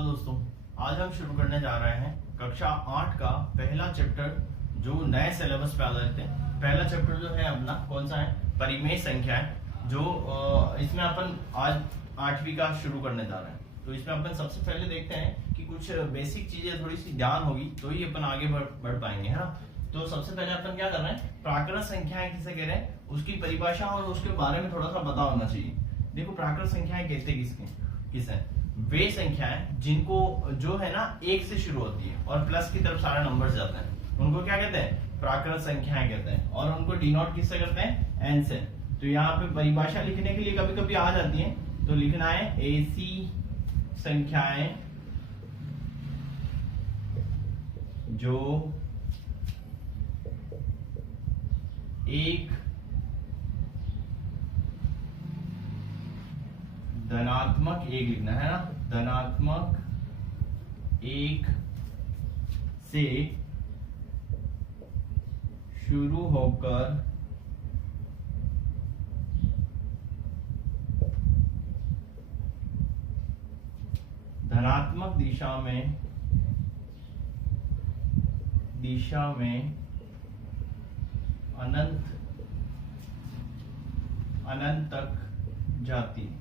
Hello दोस्तों, आज हम शुरू करने जा रहे हैं कक्षा 8 का पहला चैप्टर जो नए सिलेबस पे आधारित है। पहला चैप्टर जो है अपना कौन सा है? परिमेय संख्याएं। जो इसमें अपन आज 8वीं का शुरू करने जा रहे हैं। तो इसमें अपन सबसे पहले देखते हैं कि कुछ बेसिक चीजें थोड़ी सी ध्यान होगी तो ही अपन आगे बढ़ पाएंगे, है ना। तो सबसे पहले अपन क्या कर रहे हैं, प्राकृत संख्याएं किसे कह रहे हैं उसकी परिभाषा और उसके बारे में थोड़ा सा पता होना चाहिए। देखो, प्राकृत संख्याएं कहते किस है? वे संख्याएं जिनको जो है ना 1 से शुरू होती है और प्लस की तरफ सारे नंबर्स जाते हैं, उनको क्या कहते हैं? प्राकृत संख्याएं कहते हैं। और उनको डिनोट किससे करते हैं? एन से। तो यहाँ पे परिभाषा लिखने के लिए कभी कभी आ जाती है, तो लिखना है ऐसी संख्याएं जो एक धनात्मक 1 लिखना है ना, धनात्मक 1 से शुरू होकर धनात्मक दिशा में अनंत तक जाती है।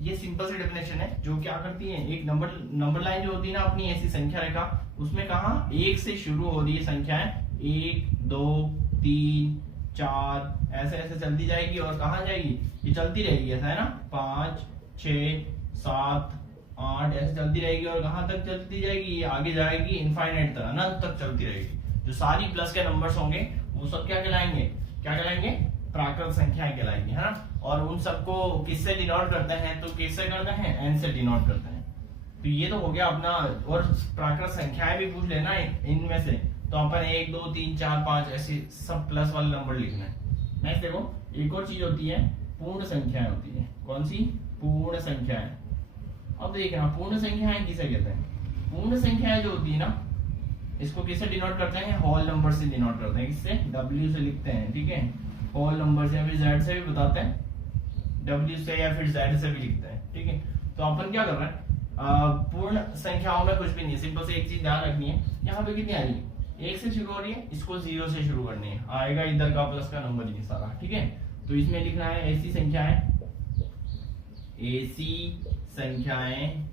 ये सिंपल सी डेफिनेशन है जो क्या करती है, एक नंबर लाइन जो होती है ना अपनी ऐसी संख्या रेखा, उसमें कहा 1 से शुरू हो रही है संख्याएं, 1 2 3 4 ऐसे ऐसे चलती जाएगी और कहाँ जाएगी? ये चलती रहेगी, ऐसा है ना, 5 6 7 8 ऐसे चलती रहेगी और कहाँ तक चलती जाएगी? ये आगे जाएगी इनफाइनाइट तक, अनंत तक चलती रहेगी। जो सारी प्लस के नंबर्स होंगे वो सब क्या कहलाएंगे? प्राकृत संख्याएं कहलाएंगी, है ना। और उन सबको किससे डिनोट करते हैं? तो किससे करते हैं? एन से डिनोट करते हैं। तो ये तो हो गया अपना। और प्राकृत संख्याएं भी पूछ लेना इनमें से, तो अपन 1 2 3 4 5 ऐसे सब प्लस वाले नंबर लिखना है। नेक्स्ट देखो, एक और चीज होती है, पूर्ण संख्याएं होती है। कौन सी? पूर्ण संख्याएं। अब देखना, पूर्ण संख्याएं किसे कहते हैं? पूर्ण संख्याएं जो होती है ना, इसको किससे डिनोट करते हैं? होल नंबर से डिनोट करते हैं। किससे? W से लिखते हैं, ठीक है। होल नंबर से या फिर Z से भी बताते हैं, W से या फिर Z से भी लिखते हैं, ठीक है। तो अपन क्या कर रहे हैं, पूर्ण संख्याओं में कुछ भी नहीं, सिंपल से एक चीज ध्यान रखनी है। यहाँ पे कितनी आ रही है? 1 से शुरू हो रही है, इसको 0 से शुरू करनी है, आएगा इधर का प्लस का नंबर ही सारा, ठीक है। तो इसमें लिखना है ऐसी संख्याएं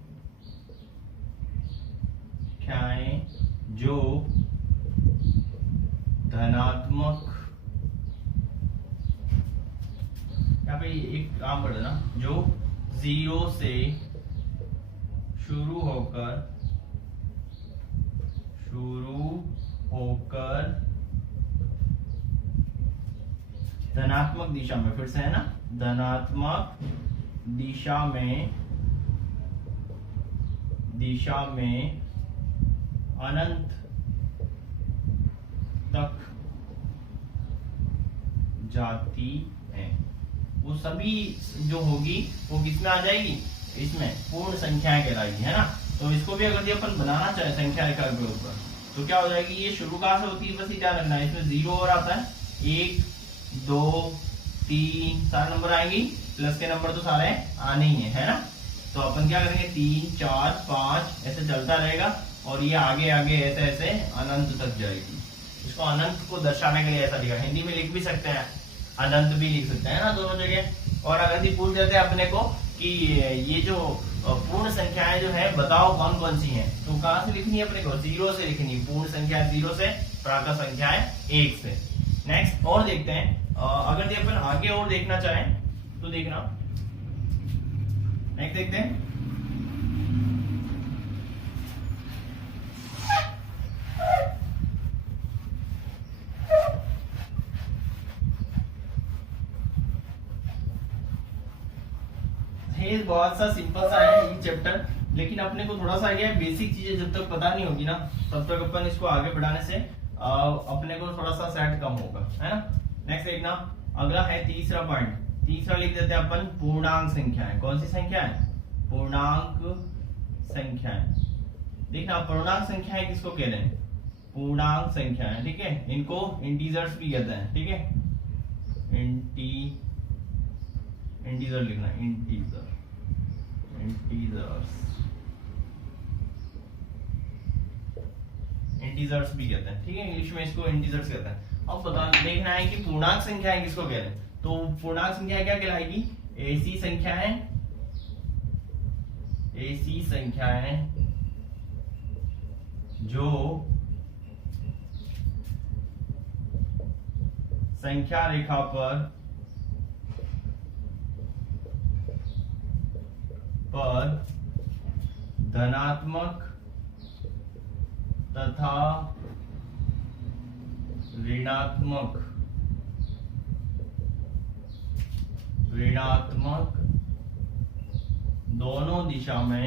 जो धनात्मक, यहाँ पे एक काम कर देना, जो 0 से शुरू होकर धनात्मक दिशा में, फिर से है ना, धनात्मक दिशा में अनंत तक जाती है। वो सभी जो होगी वो किसमें आ जाएगी? इसमें पूर्ण संख्याएं कहलाएगी, है ना। तो इसको भी अगर अपन बनाना चाहे संख्या रेखा के ऊपर, तो क्या हो जाएगी? ये शुरू कहां से होती है? बस ये ध्यान रखना है, इसमें 0 और आता है, 1 2 3 सारे नंबर आएंगी, प्लस के नंबर तो सारे आने ही है ना। तो अपन क्या करेंगे, 3 4 5 ऐसे चलता रहेगा और ये आगे आगे ऐसे ऐसे अनंत तक जाएगी। इसको अनंत को दर्शाने के लिए ऐसा लिखा, हिंदी में लिख भी सकते हैं, अनंत भी लिख सकते हैं ना, दोनों जगह। और अगर ये पूछ देते हैं अपने को कि ये जो पूर्ण संख्याएं जो है बताओ कौन कौन सी हैं, तो कहां से लिखनी है अपने को? 0 से लिखनी, पूर्ण संख्या 0 से, प्राकृत संख्याएं 1 से। नेक्स्ट और देखते हैं, अगर ये अपन आगे और देखना चाहें तो देखना, नेक्स्ट देखते हैं। बहुत सा सिंपल सा है ये चैप्टर, लेकिन अपने को थोड़ा सा आइडिया, बेसिक चीजें जब तक पता नहीं होगी ना तब तक अपन इसको आगे बढ़ाने से अपने को थोड़ा सा सेट कम होगा, है ना। नेक्स्ट देखना, अगला है तीसरा पॉइंट, तीसरा लिख देते हैं अपन पूर्णांक संख्याएं। कौन सी संख्याएं? पूर्णांक संख्याएं। देखना पूर्णांक संख्याएं किसको कह रहे हैं? पूर्णांक संख्याएं, ठीक है। इनको इंटीजर्स भी कहते हैं, ठीक है। इंटीजर लिखना है, इंटीजर्स इंटीजर्स भी कहते हैं, ठीक है, इंग्लिश में इसको इंटीजर्स कहते हैं। अब देखना है कि पूर्णांक संख्याएं किसको कहते हैं। तो पूर्णांक संख्या क्या कहलाएगी, ऐसी संख्याएं जो संख्या रेखा पर धनात्मक तथा ऋणात्मक दोनों दिशा में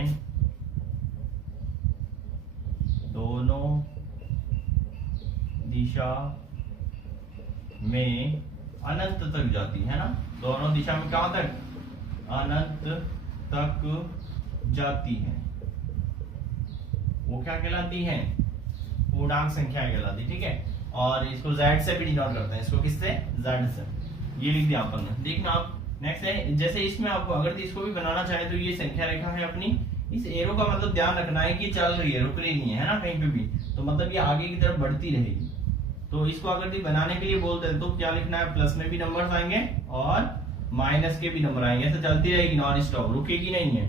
अनंत तक जाती है ना, दोनों दिशा में कहां तक, अनंत तक जाती है, वो क्या कहलाती है, पूर्णांक संख्या कहलाती, ठीक है। और इसको z से भी डिनोट करते हैं, इसको किससे, z से, ये लिख दिया अपन ने। देखना आप नेक्स्ट है, जैसे इसमें आप अगर इसको भी बनाना चाहे तो ये संख्या रेखा है अपनी, इस एरो का मतलब ध्यान रखना है कि चल रही है, रुक रही नहीं है ना कहीं पे भी, तो मतलब ये आगे की तरफ बढ़ती रहेगी। तो इसको अगर बनाने के लिए बोलते हैं तो क्या लिखना है, प्लस में भी नंबर्स आएंगे और माइनस के भी नंबर आएंगे, ऐसे चलती रहेगी नॉन स्टॉप, रुकेगी नहीं है,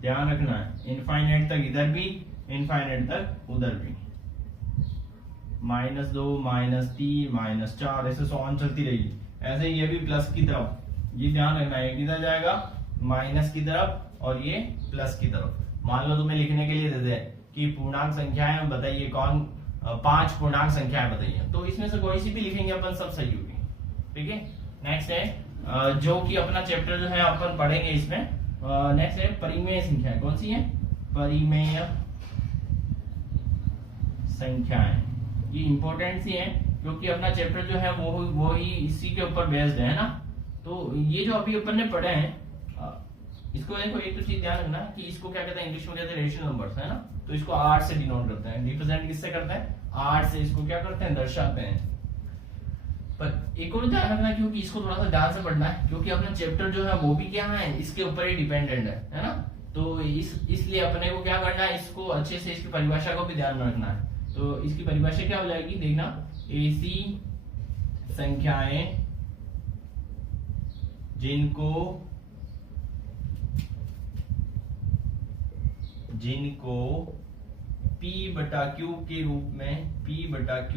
ध्यान रखना है। इनफाइनाइट तक इधर भी, इनफाइनाइट तक उधर भी, -2 -3 -4 ऐसे सॉन चलती रहेगी। ऐसे ये भी प्लस की तरफ, ये ध्यान रखना है, किधर जाएगा, माइनस की तरफ और ये प्लस की तरफ। मान लो तुम्हें लिखने के लिए दे दे कि पूर्णांक संख्याएं बताइए, कौन 5 पूर्णांक संख्याएं बताइए, तो इसमें से कोई सी भी लिखेंगे अपन, सब सही होगी, ठीक है। नेक्स्ट है जो कि अपना चैप्टर जो है अपन पढ़ेंगे इसमें, नेक्स्ट है परिमेय संख्याएं। कौन सी है, परिमेय संख्याएं, ये इंपॉर्टेंट सी है क्योंकि अपना चैप्टर जो है वो ही इसी के ऊपर बेस्ड है ना। तो ये जो अभी अपन ने पढ़े हैं, इसको देखो, एक तो चीज ध्यान रखना कि इसको क्या कहते हैं, इंग्लिश में कहते हैं रेशनल नंबर्स, है ना। तो इसको 8 से डिनोट करते हैं, रिप्रेजेंट किससे करते हैं, 8 से इसको क्या करते हैं, दर्शाते हैं। पर एक और ध्यान रखना, क्योंकि इसको थोड़ा सा ध्यान से पढ़ना है, क्योंकि अपना चैप्टर जो है वो भी क्या है, इसके ऊपर ही डिपेंडेंट है ना। तो इसलिए अपने को क्या करना है, इसको अच्छे से इसकी परिभाषा को भी ध्यान में रखना है। तो इसकी परिभाषा क्या हो जाएगी, देखना, ऐसी संख्याएं जिनको P/Q के रूप में, P/Q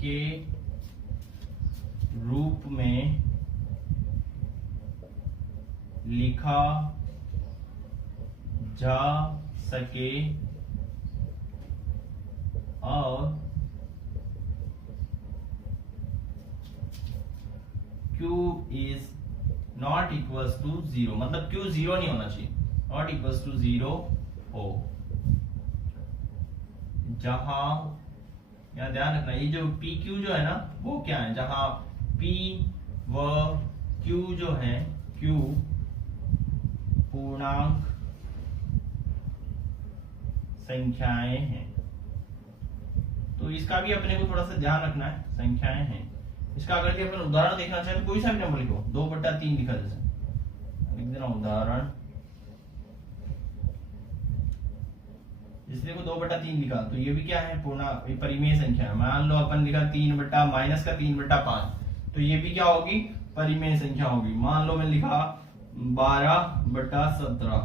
के रूप में लिखा जा सके और Q is not equals to 0, मतलब Q 0 नहीं होना चाहिए, not equals to 0 हो, जहां, यहाँ ध्यान रखना, ये जो PQ जो है ना वो क्या है, जहां P व Q जो है, Q पूर्णांक संख्याएं हैं। तो इसका भी अपने को थोड़ा सा ध्यान रखना है, संख्याएं हैं। इसका अगर कि अपन उदाहरण देखना चाहे तो कोई सा भी नंबर लिखो, 2/3 लिखा, जैसे लिख देना उदाहरण, इसलिए को 2/3 लिखा, तो ये भी क्या है, पूर्ण परिमेय संख्या है। मान लो अपन लिखा 3/-3/5, तो ये भी क्या होगी, परिमेय संख्या होगी। मान लो मैं लिखा 12/17,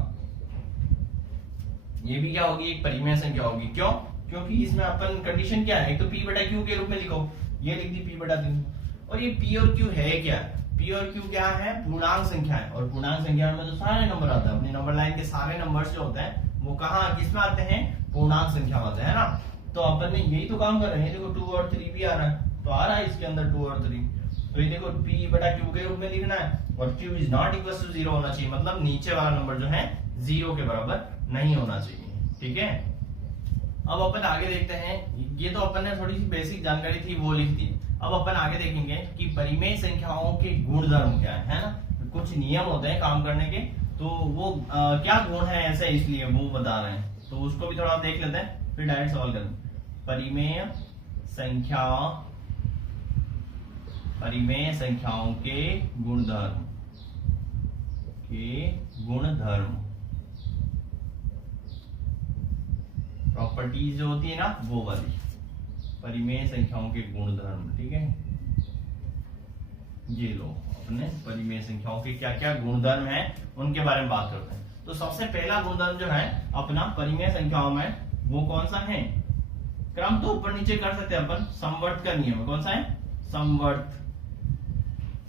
ये भी क्या होगी, एक परिमेय संख्या होगी। क्यों, क्योंकि इसमें अपन कंडीशन क्या है, एक तो P/Q के रूप में लिखो, ये लिख दी P/3, और ये P और Q है क्या, P और Q क्या है, पूर्णांक संख्या है। और पूर्णांक संख्या में जो सारे नंबर आते हैं, अपनी नंबर लाइन के सारे नंबर्स जो होते हैं वो कहाँ, किस में आते हैं, पूर्णांक संख्या में आते हैं ना। तो अपन ने यही तो काम कर रहे हैं, देखो 2 और 3 भी आ रहा है, तो आ रहा है इसके अंदर 2 और 3, तो ये देखो P/Q के रूप में लिखना है, और Q is not equal to 0 होना चाहिए, मतलब नीचे वाला नंबर जो है 0 के बराबर नहीं होना चाहिए, ठीक है। अब अपन आगे देखते हैं, ये तो अपन ने थोड़ी सी बेसिक जानकारी थी वो लिख दी। अब अपन आगे देखेंगे कि परिमेय संख्याओं के गुणधर्म क्या है ना। कुछ नियम होते हैं काम करने के, तो वो क्या गुण है ऐसे, इसलिए वो बता रहे हैं, तो उसको भी थोड़ा देख लेते हैं, फिर डायरेक्ट सवाल करें। परिमेय संख्याओं के गुणधर्म, के गुणधर्म, प्रॉपर्टीज जो होती है ना वो वाली, परिमेय संख्याओं के गुणधर्म। ठीक है, ये लो अपने परिमेय संख्याओं के क्या क्या गुणधर्म है उनके बारे में बात करते हैं। तो सबसे पहला गुणधर्म जो है अपना परिमेय संख्याओं में वो कौन सा है? क्रम तो ऊपर नीचे कर सकते हैं अपन, संवर्त का नियम है। कौन सा है? संवर्त,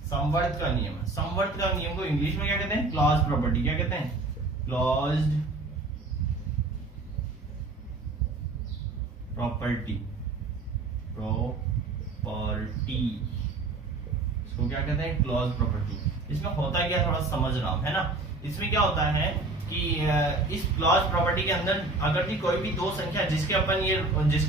संवर्त का नियम है। संवर्त का नियम को इंग्लिश में क्या कहते हैं? Clause property. क्या कहते हैं? क्लॉज्ड प्रॉपर्टी, प्रॉपर्टी इसको क्या कहते हैं? Clause property. इसमें होता क्या थोड़ा समझ रहा हूं, है ना। इसमें क्या होता है कि इस क्लॉज प्रॉपर्टी के अंदर अगर भी कोई भी दो संख्या जिसके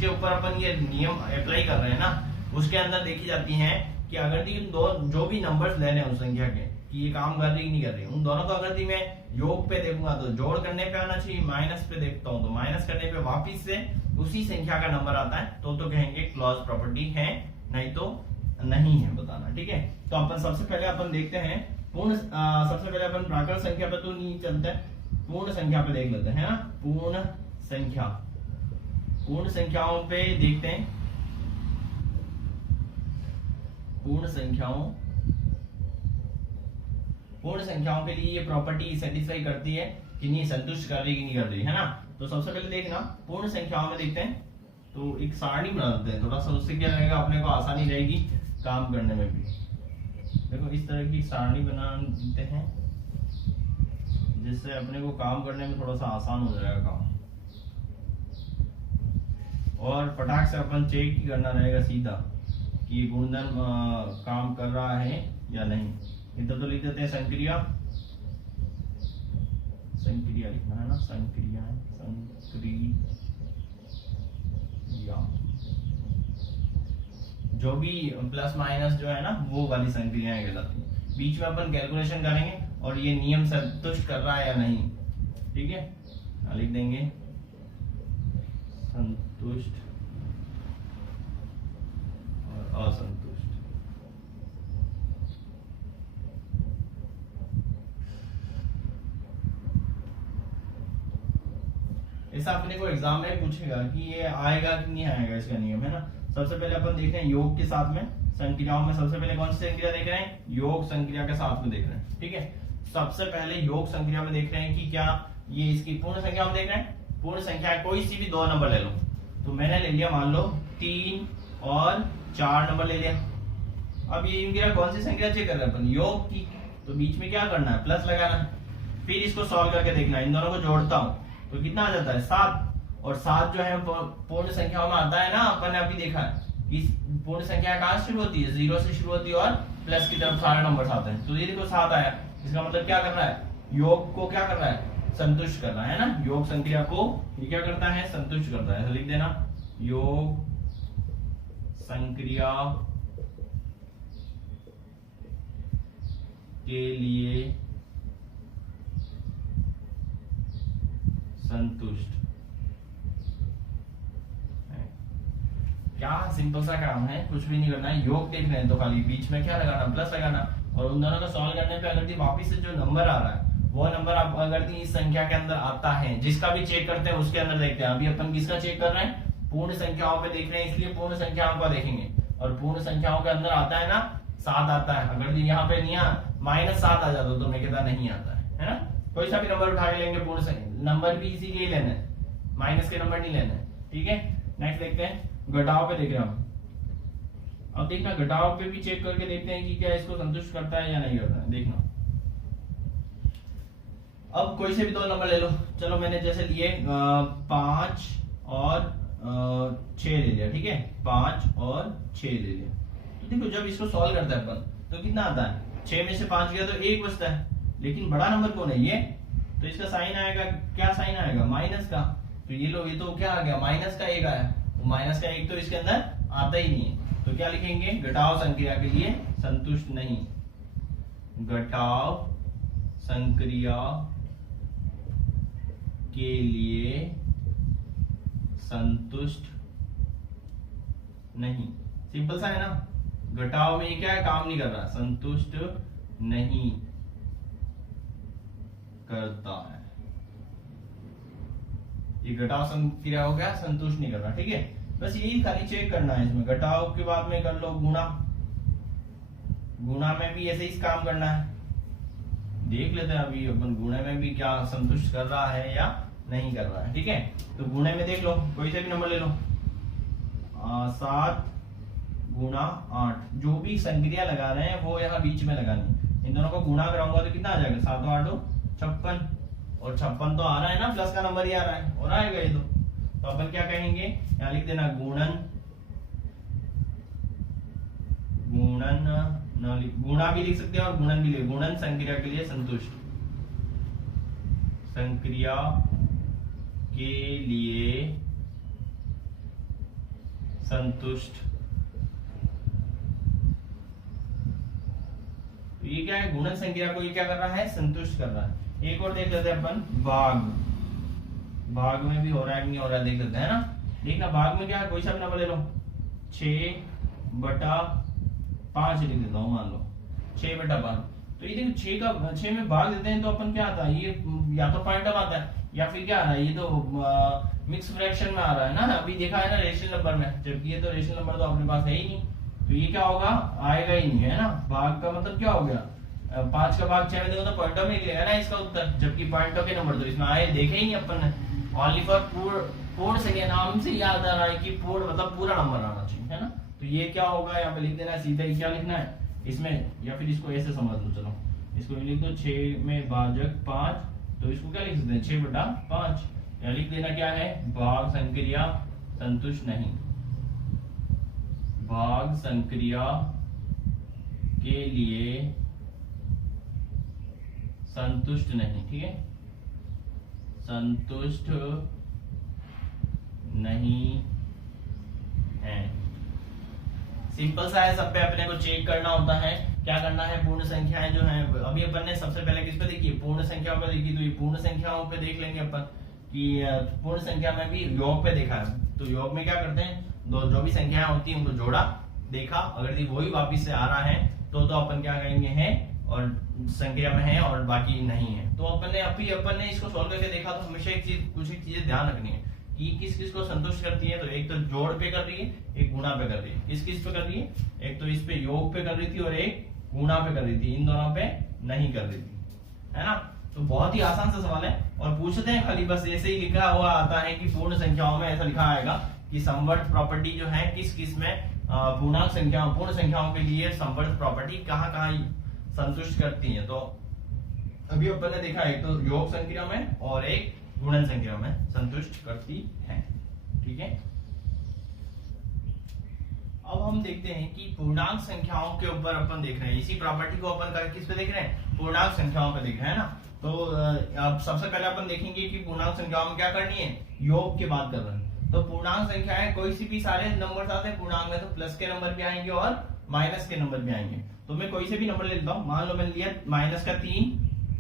ऊपर अपन ये नियम अप्लाई कर रहे हैं ना, उसके अंदर देखी जाती है कि अगर दी दो जो भी नंबर्स लेने उस संख्या के कि ये काम कर रही कि नहीं कर रही, उन दोनों को अगर दी मैं योग पे देखूंगा तो जोड़ करने पे आना चाहिए, माइनस पे देखता हूं तो माइनस करने पे वापिस से उसी संख्या का नंबर आता है, तो कहेंगे क्लॉज प्रॉपर्टी है, नहीं तो नहीं है बताना। ठीक है, तो अपन सबसे पहले अपन देखते हैं सबसे पहले अपन प्राकृत संख्या पे तो नहीं चलते, पूर्ण संख्या पे देख लेते हैं, है ना। पूर्ण संख्या, पूर्ण संख्याओं पे देखते हैं। पूर्ण संख्याओं के लिए ये प्रॉपर्टी सेटिस्फाई करती है कि नहीं, संतुष्ट कर रही कि नहीं कर रही, है ना। तो सबसे पहले देखना पूर्ण संख्याओं में देखते हैं, तो एक सारणी बना देते हैं थोड़ा सा, उससे क्या रहेगा अपने को आसानी रहेगी काम करने में भी। देखो इस तरह की सारणी बना देते हैं जिससे अपने को काम करने में थोड़ा सा आसान हो जाएगा काम, और फटाक से अपन चेक ही करना रहेगा सीधा कि गुणधर्म काम कर रहा है या नहीं। इधर तो लिख देते हैं संक्रिया, संक्रिया लिखना है ना, संक्रिया, संक्रिया जो भी प्लस माइनस जो है ना वो वाली संक्रियाएं कहलाती हैं। बीच में अपन कैलकुलेशन करेंगे और ये नियम संतुष्ट कर रहा है या नहीं। ठीक है, लिख देंगे संतुष्ट और असंतुष्ट। ऐसा अपने को एग्जाम में पूछेगा कि ये आएगा कि नहीं आएगा इसका नियम, है ना। सबसे पहले अपन देख रहे हैं योग के साथ में संक्रियाओं में, सबसे पहले कौन सी संक्रिया देख रहे हैं? योग संक्रिया के साथ में देख रहे हैं। ठीक है, सबसे पहले योग संक्रिया में देख रहे हैं कि क्या ये इसकी पूर्ण संख्या में देख रहे हैं। पूर्ण संख्या कोई सी भी दो नंबर ले लो, तो मैंने ले लिया मान लो 3 और 4 नंबर ले लिया। अब ये इनकी कौन सी संख्या चेक कर रहे हैं अपन? योग की। तो बीच में क्या करना है? प्लस लगाना है, फिर इसको सॉल्व करके देखना है। इन दोनों को जोड़ता हूं तो कितना आ जाता है? 7। और 7 जो है पूर्ण संख्याओं में आता है ना, अपन ने अभी देखा है कि पूर्ण संख्या कहां शुरू होती है? 0 से शुरू होती है और प्लस की तरफ सारे नंबर्स आते हैं। तो ये देखो 7 आया, इसका मतलब क्या कर रहा है? योग को क्या कर रहा है? संतुष्ट कर रहा है ना। योग संक्रिया को ये क्या करता है? संतुष्ट करता है। तो लिख देना योग संक्रिया के लिए संतुष्ट। क्या सिंपल सा काम है, कुछ भी नहीं करना है। योग देख रहे हैं तो खाली बीच में क्या लगाना? प्लस लगाना, और उन दोनों को सॉल्व करने पे अगर वापिस से जो नंबर आ रहा है वो नंबर आप अगर इस संख्या के अंदर आता है, जिसका भी चेक करते हैं उसके अंदर देखते हैं। अभी अपन किसका चेक कर रहे हैं? पूर्ण संख्याओं पे देख रहे हैं, इसलिए पूर्ण संख्याओं का देखेंगे। और पूर्ण संख्याओं के अंदर आता है ना 7 आता है। अगर यहाँ पे नहीं -7 आ जाता तो मैं कहता नहीं आता है ना। कोई सा भी नंबर उठा के लेंगे, पूर्ण नंबर भी इसी के ही लेना है, माइनस के नंबर नहीं लेना है। ठीक है, नेक्स्ट देखते हैं घटाव पे देख रहे हैं हम। अब देखना घटाव पे भी चेक करके देखते हैं कि क्या इसको संतुष्ट करता है या नहीं करता है। देखना अब कोई से भी दो नंबर ले लो। चलो मैंने जैसे लिए 5 और 6 ले लिया। ठीक है, 5 और 6 ले लिया। तो देखो जब इसको सॉल्व करता है अपन तो कितना आता है? 6 में से 5 गया तो 1 बचता है, लेकिन बड़ा नंबर कौन है? ये। तो इसका साइन आएगा, क्या साइन आएगा? माइनस का। तो ये लो, ये तो क्या आ गया? माइनस का 1 आया। तो माइनस का 1 तो इसके अंदर आता ही नहीं है। तो क्या लिखेंगे? घटाव संक्रिया के लिए संतुष्ट नहीं। घटाव संक्रिया के लिए संतुष्ट नहीं। सिंपल सा है ना। घटाव में क्या है? काम नहीं कर रहा, संतुष्ट नहीं। करता है। ये घटाव संक्रिया हो गया, संतुष्ट नहीं कर रहा। ठीक है, बस यही खाली चेक करना है इसमें। घटाव के बाद में कर लो गुणा, गुणा में भी ऐसे ही काम करना है। देख लेते हैं अभी अपन गुणे में भी क्या संतुष्ट कर रहा है या नहीं कर रहा है। ठीक है, तो गुणे में देख लो, कोई से भी नंबर ले लो। 7 गुणा 8, जो भी संक्रिया लगा रहे हैं वो यहाँ बीच में लगानी। इन दोनों को गुणा कराऊंगा तो कितना आ जाएगा, 7 और 8 56, और 56 तो आ रहा है ना, प्लस का नंबर ही आ रहा है, और आएगा ये तो अपन क्या कहेंगे, यहाँ लिख देना गुणन, गुणा भी लिख सकते हैं और गुणन भी लिख, गुणन संक्रिया के लिए संतुष्ट, संक्रिया के लिए संतुष्ट। तो ये क्या है, गुणन संक्रिया को ये क्या कर रहा है, संतुष्ट कर रहा है। एक और देख लेते हैं अपन, भाग, भाग में भी हो रहा है कि नहीं हो रहा है देख लेते हैं ना। देखना भाग में क्या है, कोई सा भी नंबर ले लो, 6/5 लिख देता हूं, मान लो 6/5। तो ये देखो 6 में भाग देते हैं तो अपन क्या आता है, ये या तो पॉइंट आता है या फिर क्या आ रहा है, ये तो मिक्स फ्रैक्शन में आ रहा है ना, अभी देखा है ना रेशनल नंबर में, जबकि ये तो रेशनल नंबर तो अपने पास है ही नहीं, तो ये क्या होगा, आएगा ही नहीं, है ना। भाग का मतलब क्या हो गया, 5 का भाग 6 में देखो तो पॉइंटों में लिखेगा ना इसका उत्तर, जबकि पॉइंटों के नंबर तो इसमें आए देखे ही नहीं अपन ने। ओनली फॉर पूर्ण संख्या, नाम से याद आ रहा है कि पूर्ण मतलब पूरा नंबर आना चाहिए, है ना। तो ये क्या होगा, यहाँ पे लिख देना सीधा ही, क्या लिखना है इसमें, या फिर इसको ऐसे समझ लो, चलो इसको लिख दो 6 में भाजक 5, तो इसको क्या लिख सकते हैं 6/5, या लिख देना क्या है, भाग संक्रिया संतुष्ट नहीं, भाग संक्रिया के लिए संतुष्ट नहीं। ठीक है, संतुष्ट नहीं है। सिंपल सा है, सब पे अपने को चेक करना होता है। क्या करना है, पूर्ण संख्याएं जो हैं, अभी अपन ने सबसे पहले किस पे देखी, पूर्ण संख्याओं पे देखी, तो ये पूर्ण संख्याओं पे देख लेंगे अपन कि पूर्ण संख्या में भी योग पे देखा है। तो योग में क्या करते हैं, जो भी संख्याएं होती हैं उनको जोड़ा, देखा, अगर वही वापिस से आ रहा है तो अपन क्या कहेंगे है और संख्या में है और बाकी नहीं है। तो अपन ने इसको सॉल्व करके देखा, तो हमेशा कुछ एक चीजें ध्यान रखनी है कि किस किस को संतुष्ट करती है। तो एक तो जोड़ पे कर रही है, एक गुणा पे कर रही है। किस किस पे कर रही है, एक तो इस पे योग पे कर रही थी और एक गुणा पे कर रही थी, इन दोनों पे नहीं कर रही थी, है ना। तो बहुत ही आसान सा सवाल है, और पूछते हैं खाली बस ऐसे ही लिखा हुआ आता है कि पूर्ण संख्याओं में ऐसा लिखा आएगा कि समवर्त प्रॉपर्टी जो है किस किस में पूर्णांक संख्याओं, पूर्ण संख्याओं के लिए समवर्त प्रॉपर्टी कहाँ कहाँ संतुष्ट करती है। तो अभी अपन ने देखा, एक तो योग संख्या में और एक गुणन संख्या में संतुष्ट करती है। ठीक है, अब हम देखते हैं कि पूर्णांक संख्याओं के ऊपर अपन देख रहे हैं, इसी प्रॉपर्टी को अपन किस पे देख रहे हैं, पूर्णांक संख्याओं पे देख रहे हैं ना। तो अब सबसे पहले अपन देखेंगे कि पूर्णांक संख्याओं में क्या करनी है, योग की बात कर रहे हैं। तो पूर्णांक संख्याएं कोई सी भी सारे नंबर आते हैं पूर्णांक में, तो प्लस के नंबर भी आएंगे और माइनस के नंबर भी आएंगे। तो मैं कोई से भी नंबर ले लेता हूं, मान लो मैंने लिया माइनस का 3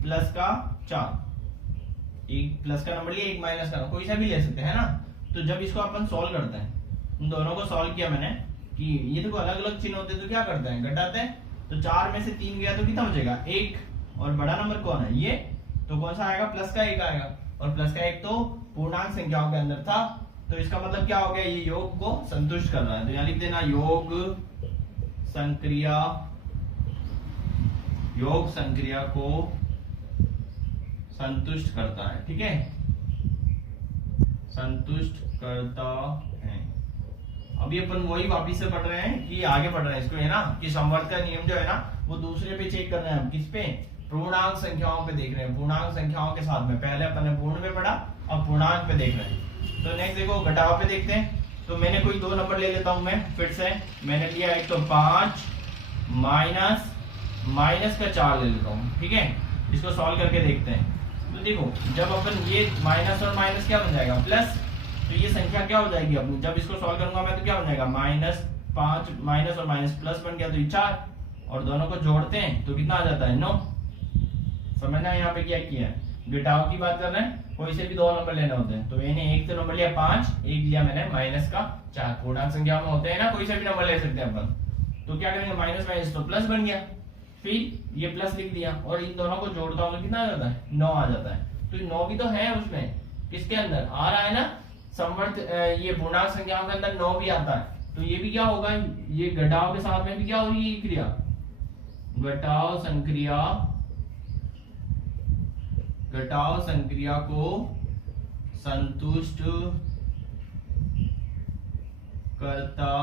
प्लस का 4, एक प्लस का नंबर लिया, एक माइनस का, कोई सा भी ले सकते हैं ना। तो जब इसको अपन सॉल्व करते हैं, उन दोनों को सॉल्व किया मैंने कि ये देखो अलग अलग चिन्ह होते हैं, तो क्या करते हैं, घटाते हैं। तो 4 में से 3 गया तो कितना बचेगा, 1, और बड़ा नंबर कौन है ये, तो कौन सा आएगा, प्लस का 1 आएगा, और प्लस का 1 तो पूर्णांक संख्याओं के अंदर था। तो इसका मतलब क्या हो गया, ये योग को संतुष्ट कर रहा है। तो यहाँ लिख देना योग संक्रिया, योग संक्रिया को संतुष्ट करता है। ठीक है, संतुष्ट करता है। अभी अपन वही वापिस से पढ़ रहे हैं कि आगे पढ़ रहे हैं इसको, है ना, कि समवर्त का नियम जो है ना वो दूसरे पे चेक कर रहे हैं हम, किस पे, पूर्णांक संख्याओं पे देख रहे हैं। पूर्णांक संख्याओं के साथ में पहले अपन ने पूर्ण पे पढ़ा, अब पूर्णांक पे देख रहे हैं। तो नेक्स्ट देखो घटाव पे देखते हैं। तो मैंने कोई 2 नंबर ले लेता हूं, मैं फिर से मैंने लिया एक तो 5 माइनस का 4 ले लेता हूं। ठीक है, इसको सॉल्व करके देखते हैं। तो देखो जब अपन ये माइनस और माइनस क्या बन जाएगा, प्लस, तो ये संख्या क्या हो जाएगी अपनी, जब इसको सॉल्व करूंगा मैं तो क्या बन जाएगा, -5 माइनस और माइनस प्लस बन गया, तो ये 4, और दोनों को जोड़ते हैं तो कितना आ जाता है, 9। समझना यहाँ पे क्या किया है, घटाव की बात कर रहे हैं, कोई से भी 2 नंबर लेने होते हैं। तो मैंने एक तो नंबर लिया 5, एक लिया मैंने माइनस का 4। पूर्णांक संख्या में होते हैं ना, कोई से भी नंबर ले सकते हैं अपन। तो क्या करेंगे, माइनस माइनस तो प्लस बन गया, फिर ये प्लस लिख दिया और इन दोनों को जोड़ता हूँ तो कितना आ जाता है, 9 आ जाता है। तो 9 भी तो है उसमें, किसके अंदर आ रहा है ना, समवर्त ये पूर्णांक संख्याओं के अंदर 9 भी आता है। तो ये भी क्या होगा, ये घटाव के साथ में भी क्या हो रही है क्रिया, घटाव संक्रिया को संतुष्ट करता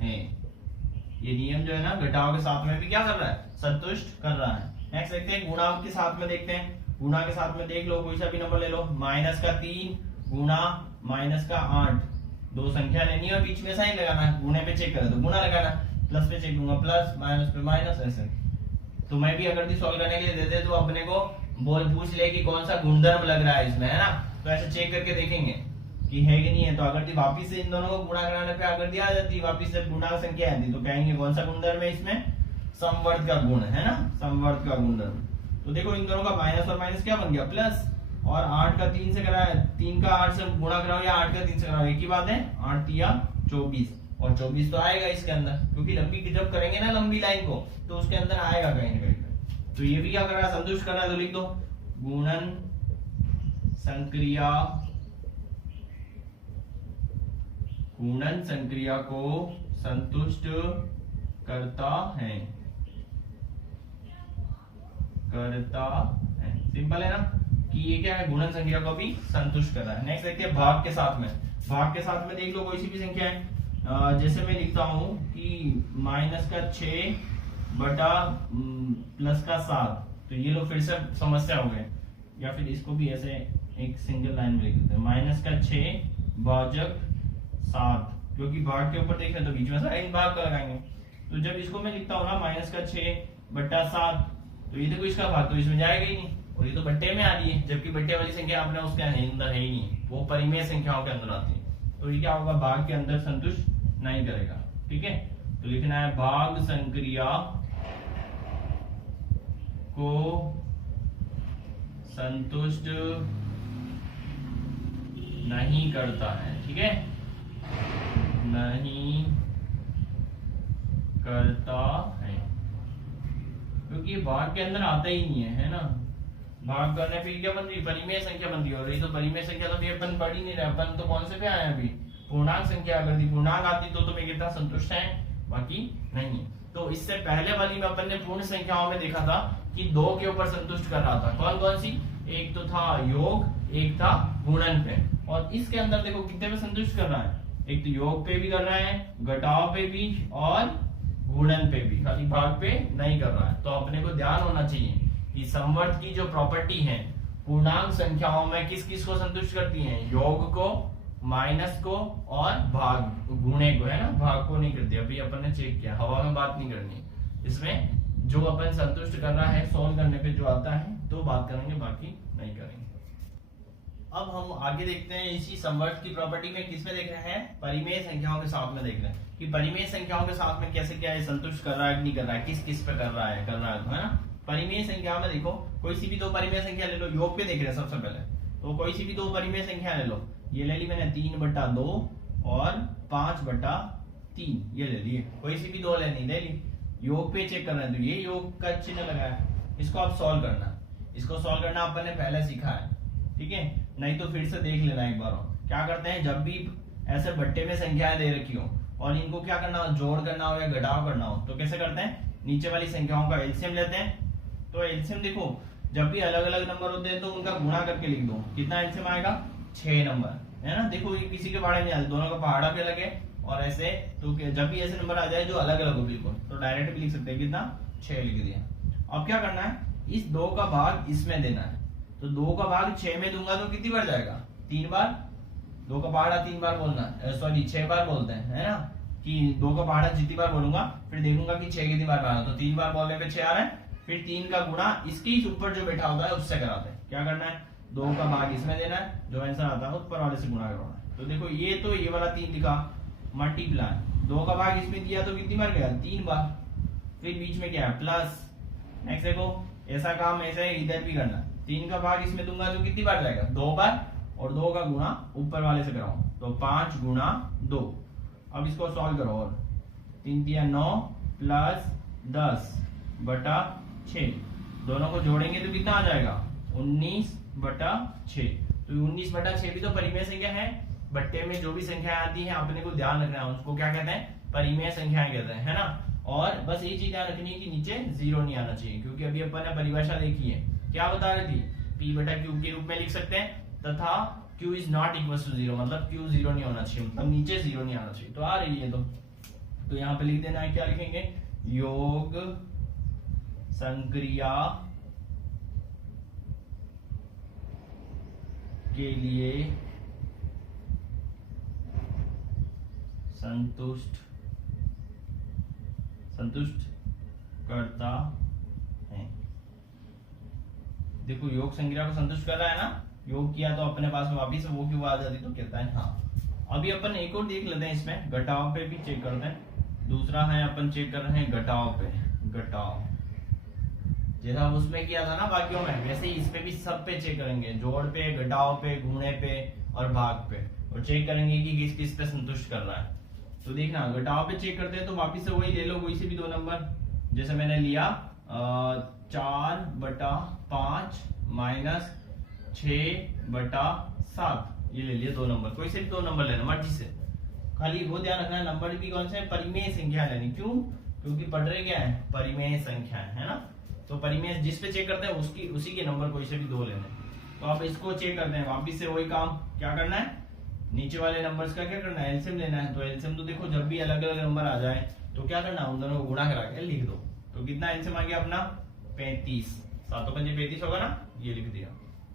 है। ये नियम जो है ना घटाव के साथ में भी क्या कर रहा है, संतुष्ट कर रहा है। नेक्स्ट देखते हैं गुणा के साथ में, देखते हैं गुणा के साथ में। देख लो कोई सा भी नंबर ले लो, -3 गुणा -8, दो संख्या लेनी है और बीच में साइन लगाना है, गुणे पे चेक करें तो गुणा लगाना, प्लस पे चेक दूंगा प्लस, माइनस पे माइनस, ऐसे। तो मैं भी अगर सॉल्व करने के लिए दे दे तो अपने को पूछ ले कि कौन सा गुणधर्म लग रहा है इसमें, है ना। तो ऐसे चेक करके देखेंगे कि है कि नहीं है। तो अगर वापिस से इन दोनों को गुणा कराने पे अगर दिया जाती, वापिस से पूर्णांक संख्या आती, तो कहेंगे कौन सा गुणधर्म है इसमें, संवर्त का गुण है ना, संवर्त का गुणधर्म। तो देखो इन दोनों का माइनस और माइनस क्या बन गया, प्लस, और 8 का 3 से कराया, 3 का 8 से गुणा कराओ या 8 का 3 से कराओ, एक ही बात है, 8 या 24, और 24 तो आएगा इसके अंदर, क्योंकि लंबी जब करेंगे ना लंबी लाइन को तो उसके अंदर आएगा कहीं ना कहीं। तो ये भी क्या कर रहा है, संतुष्ट कर रहा है। तो लिख दो गुणन संक्रिया को संतुष्ट करता है, सिंपल है ना कि ये क्या है, गुणन संख्या को भी संतुष्ट कर रहा है। नेक्स्ट देखते हैं भाग के साथ में। भाग के साथ में देख लो कोई सी भी संख्या है, जैसे मैं लिखता हूं कि -6 बटा +7, तो ये लो फिर से समस्या हो गए, या फिर इसको भी ऐसे एक सिंगल लाइन में लिख देते हैं, -6 भाजक 7, क्योंकि भाग के ऊपर देख रहे तो बीच में साइन भाग का लगाएंगे। तो जब इसको मैं लिखता हूँ ना -6 बटा 7, तो ये देखो इसका भाग तो इसमें जाएगा ही नहीं, और ये तो बट्टे में आ रही है, जबकि बट्टे वाली संख्या अपने उसके अंदर है ही नहीं, वो परिमेय संख्याओं के अंदर आती है। तो ये क्या होगा, भाग के अंदर संतुष्ट नहीं करेगा। ठीक है, तो लिखना है भाग संक्रिया को संतुष्ट नहीं करता है। ठीक है, नहीं करता है, क्योंकि भाग के अंदर आता ही नहीं है ना। भाग करने पे क्या बनती है, परिमेय संख्या बनती है, और ये तो परिमेय संख्या तो भी अपन पढ़ ही नहीं रहे, अपन तो कौन से पे आए हैं अभी, पूर्णांक संख्या। अगर पूर्णांक आती तो मैं कितना संतुष्ट है, बाकी नहीं। तो इससे पहले वाली में अपन ने पूर्ण संख्याओं में देखा था कि 2 के ऊपर संतुष्ट कर रहा था, कौन कौन सी, एक तो था योग, एक था गुणन पे, और इसके अंदर देखो कितने पे संतुष्ट कर रहा है, एक तो योग पे भी कर रहा है, घटाव पे भी और गुणन पे भी, खाली भाग पे नहीं कर रहा है। तो अपने को ध्यान होना चाहिए कि संवर्त की जो प्रॉपर्टी है पूर्णांक संख्याओं में किस किस को संतुष्ट करती है, योग को, माइनस को और भाग गुणे को, है ना, भाग को नहीं करती। अभी अपन ने चेक किया, हवा में बात नहीं करनी, इसमें जो अपन संतुष्ट कर रहा है सोल्व करने पे जो आता है तो बात करेंगे, बाकी नहीं करेंगे। अब हम आगे देखते हैं इसी संवर्त की प्रॉपर्टी में किसमें देख रहे हैं, परिमेय संख्याओं के साथ में देख रहे हैं कि परिमेय संख्याओं के साथ में कैसे क्या है, संतुष्ट कर रहा है नहीं कर रहा है, किस किस पे कर रहा है है ना। परिमेय संख्या में देखो कोई सी भी 2 परिमेय संख्या ले लो, योग पे देख रहे हैं सबसे पहले, तो कोई सी भी 2 परिमेय संख्या ले लो, ये ले ली मैंने 3/2 और 5/3, ये ले लिए, कोई सी भी 2 लेनी, ले ली। योग पे चेक करना है तो ये योग का चिन्ह लगाया, इसको आप सॉल्व करना, इसको सॉल्व करना अपन ने पहले सीखा है। ठीक है, नहीं तो फिर से देख लेना एक बार। क्या करते हैं, जब भी ऐसे बट्टे में संख्याएं दे रखी हो और इनको क्या करना हो, जोड़ करना हो या घटाव करना हो, तो कैसे करते हैं, नीचे वाली संख्याओं का एलसीएम लेते हैं। तो एलसीएम देखो जब भी अलग अलग नंबर होते हैं तो उनका गुणा करके लिख दो, कितना एलसीएम आएगा, 6 नंबर, है ना। देखो ये किसी के पहाड़े नहीं आते, दोनों का पहाड़ा पे लगे, और ऐसे तो जब भी ऐसे नंबर आ जाए जो अलग अलग हो बिल्कुल, तो डायरेक्ट भी लिख सकते हैं, कितना, 6 लिख दिया। अब क्या करना है, इस 2 का भाग इसमें देना है, तो 2 का भाग 6 में दूंगा तो कितनी बार जाएगा, 3 बार, 2 का पहाड़ा 3 बार बोलना है, सॉरी 6 बार बोलते हैं, है ना, कि 2 का पहाड़ा जितनी बार बोलूंगा फिर देखूंगा कि 6 कितनी बार आना, तो 3 बार बोलने पे 6 आ रहा है, फिर 3 का गुणा इसके ऊपर जो बैठा होता है उससे कराते हैं। क्या करना है, 2 का भाग इसमें देना है, जो आंसर आता है ऊपर वाले से गुणा करवाना है। तो देखो ये तो ये वाला 3 लिखा, मल्टीप्लाई, 2 का भाग इसमें दिया तो कितनी बार गया, 3 बार, फिर बीच में क्या है, प्लस। नेक्स्ट देखो ऐसा काम ऐसे इधर भी करना, 3 का भाग इसमें दूंगा तो कितनी बार जाएगा, 2 बार, और 2 का गुणा ऊपर वाले से कराऊं तो 5 गुणा 2। अब इसको सॉल्व करो, और 3 3 9 प्लस 10/6। दोनों को जोड़ेंगे तो कितना आ जाएगा 19/6। तो 19/6 भी तो परिमेय संख्या है। बट्टे में जो भी संख्याएं आती हैं अपने को ध्यान रखना है, उसको क्या कहते हैं परिमेय संख्याएं कहते हैं, है ना। और बस ये चीज ध्यान रखनी है कि नीचे जीरो नहीं आना चाहिए, क्योंकि अभी अपन ने परिभाषा देखी है, क्या बता रही थी, P/Q के रूप में लिख सकते हैं तथा Q is not equal to zero, मतलब Q जीरो नहीं होना चाहिए, मतलब नीचे जीरो नहीं आना चाहिए। तो आ रही है तो यहाँ पे लिख देना है, क्या लिखेंगे, योग संक्रिया के लिए संतुष्ट करता है। देखो योग संक्रिया को संतुष्ट कर रहा है ना, योग किया तो अपने पास में वापिस वो क्यों आ जाती, तो कहता है हाँ। अभी अपन एक और देख लेते हैं, इसमें घटाव पे भी चेक करते हैं। दूसरा है अपन चेक कर रहे हैं घटाव पे, घटाव जैसा उसमें किया था ना बाकियों में, वैसे ही इस पे भी सब पे चेक करेंगे, जोड़ पे, घटाव पे, गुणे पे और भाग पे, और चेक करेंगे कि किस किस पे संतुष्ट कर रहा है। तो देखना घटाव पे चेक करते हैं तो वापिस से वही ले लो, कोई से भी दो नंबर, जैसे मैंने लिया 4/5 माइनस 6/7, ये ले लिया दो नंबर, कोई से भी दो नंबर लेना मर्जी से, खाली वो ध्यान रखना है नंबर भी कौन से परिमेय संख्या लेनी। क्यों, क्योंकि पढ़ रहे क्या है परिमेय संख्या है ना। तो परिमेय जिस पे चेक करते हैं उसी के नंबर कोई से भी दो लेने। तो आप इसको चेक करते हैं, वापिस से वही काम क्या करना है, नीचे वाले नंबर्स का क्या करना है, एलसीएम लेना है। तो एलसीएम तो देखो जब भी अलग अलग नंबर आ जाए तो क्या करना है, उन दोनों को गुणा करा के लिख दो। तो कितना एलसीएम आ गया अपना 35, 7 5 35 होगा ना, ये लिख दिया।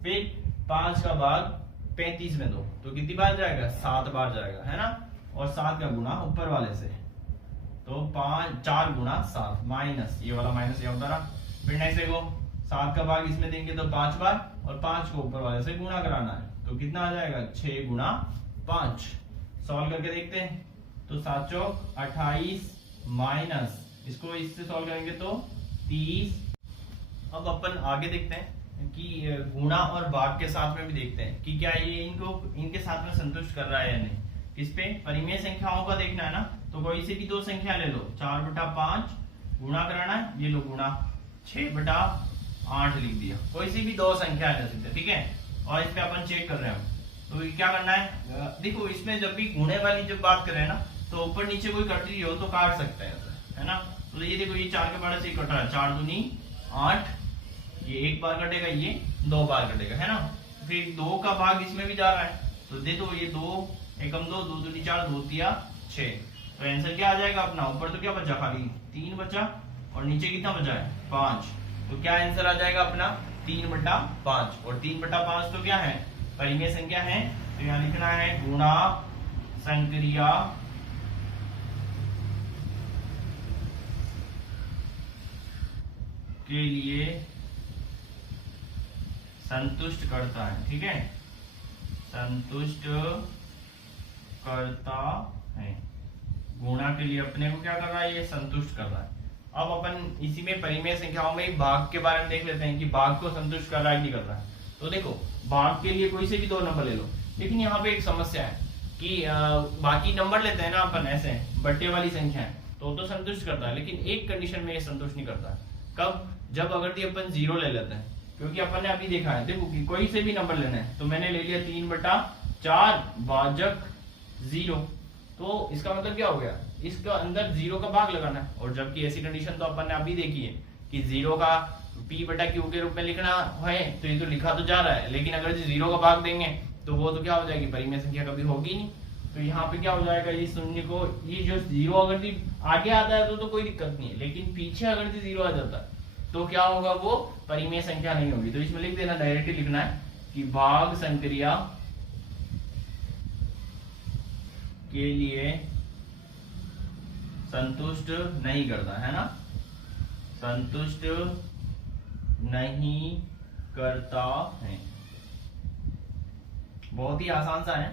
फिर 5 का भाग 35 में दो तो कितनी बार जाएगा, 7 बार जाएगा, है ना। और 7 का गुणा ऊपर वाले से, तो 4 गुणा 7 माइनस ये वाला माइनस ये होता रहा। फिर नेक्स्ट देखो 7 का भाग इसमें देंगे तो 5 बार, और 5 को ऊपर वाले से गुणा कराना है, तो कितना आ जाएगा 6 गुणा 5। सॉल्व करके देखते हैं, तो 7 चौक 28 माइनस इसको इससे सॉल्व करेंगे तो 30। अब अपन आगे देखते हैं कि गुणा और भाग के साथ में भी देखते हैं कि क्या ये इनके साथ में संतुष्ट कर रहा है या नहीं। किस पे, परिमेय संख्याओं का देखना है ना, तो कोई से भी दो संख्या ले लो, 4/5 गुणा कराना है, ये लो गुणा 6/8 लिख दिया, कोई सी भी दो संख्या ले सकते, ठीक है। और इस पे अपन चेक कर रहे हैं, तो क्या करना है, देखो इसमें जब भी गुणे वाली जब बात करें ना, तो ऊपर नीचे कोई कट रही हो तो काट सकते हैं, है ना। तो ये देखो ये 4 के बड़े से कट रहा है, 4 दूनी 8, ये एक बार कटेगा, ये 2 बार कटेगा, है ना। फिर 2 का भाग इसमें भी जा रहा है, तो देखो ये 2 एकम 2, 2 दूनी 4, 2 तिया 6। तो आंसर क्या आ जाएगा अपना, ऊपर तो क्या बचा, खाली 3 बचा, और नीचे कितना बचा है 5। तो क्या आंसर आ जाएगा अपना 3/5, और 3/5 तो क्या है परिमेय संख्या है। तो यहाँ लिखना है गुणा संक्रिया के लिए संतुष्ट करता है, ठीक है, संतुष्ट करता है। गुणा के लिए अपने को क्या कर रहा है, ये संतुष्ट कर रहा है। अब अपन इसी में परिमेय संख्याओं में भाग के बारे में देख लेते हैं कि भाग को संतुष्ट कर रहा है कि नहीं कर रहा है। तो देखो भाग के लिए कोई से भी दो नंबर ले लो, लेकिन यहाँ पे एक समस्या है कि बाकी नंबर लेते हैं ना अपन ऐसे बट्टे वाली संख्या है तो संतुष्ट करता है, लेकिन एक कंडीशन में ये संतुष्ट नहीं करता है। कब, जब अगर अपन 0 ले लेते हैं, क्योंकि अपन ने अभी देखा है, देखो कि कोई से भी नंबर लेना है, तो मैंने ले लिया 3/4 भाजक 0, तो इसका मतलब क्या हो गया, इसका अंदर 0 का भाग लगाना है। और जबकि ऐसी कंडीशन तो अपन ने अभी देखी है कि 0 का P/Q के रूप में लिखना है, तो ये तो लिखा तो जा रहा है, लेकिन अगर 0 का भाग देंगे तो वो तो क्या हो जाएगी, परिमेय संख्या कभी होगी नहीं। तो यहाँ पे क्या हो जाएगा, ये शून्य को, ये जो 0 अगर आगे आता है तो कोई दिक्कत नहीं है, लेकिन पीछे अगर 0 आ जाता है तो क्या होगा, वो परिमेय संख्या नहीं होगी। तो इसमें लिख देना, डायरेक्टली लिखना है कि भाग संक्रिया के लिए संतुष्ट नहीं करता है ना, संतुष्ट नहीं करता है। बहुत ही आसान सा है,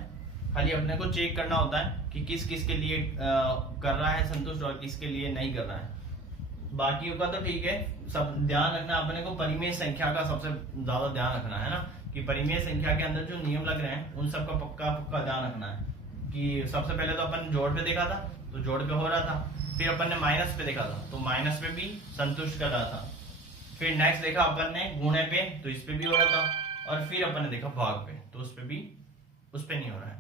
खाली अपने को चेक करना होता है कि किस किस के लिए कर रहा है संतुष्ट और किसके लिए नहीं कर रहा है। बाकियों का तो ठीक है, सब ध्यान रखना अपने को परिमेय संख्या का सबसे ज्यादा ध्यान रखना है ना, कि परिमेय संख्या के अंदर जो नियम लग रहे हैं उन सब का पक्का ध्यान रखना है। कि सबसे पहले तो अपन जोड़ पे देखा था, तो जोड़ पे हो रहा था, फिर अपन ने माइनस पे देखा था तो माइनस पे भी संतुष्ट कर रहा था। फिर नेक्स्ट देखा अपन ने गुणे पे तो इस पे भी हो रहा था, और फिर अपन ने देखा भाग पे तो उस पे नहीं हो रहा है।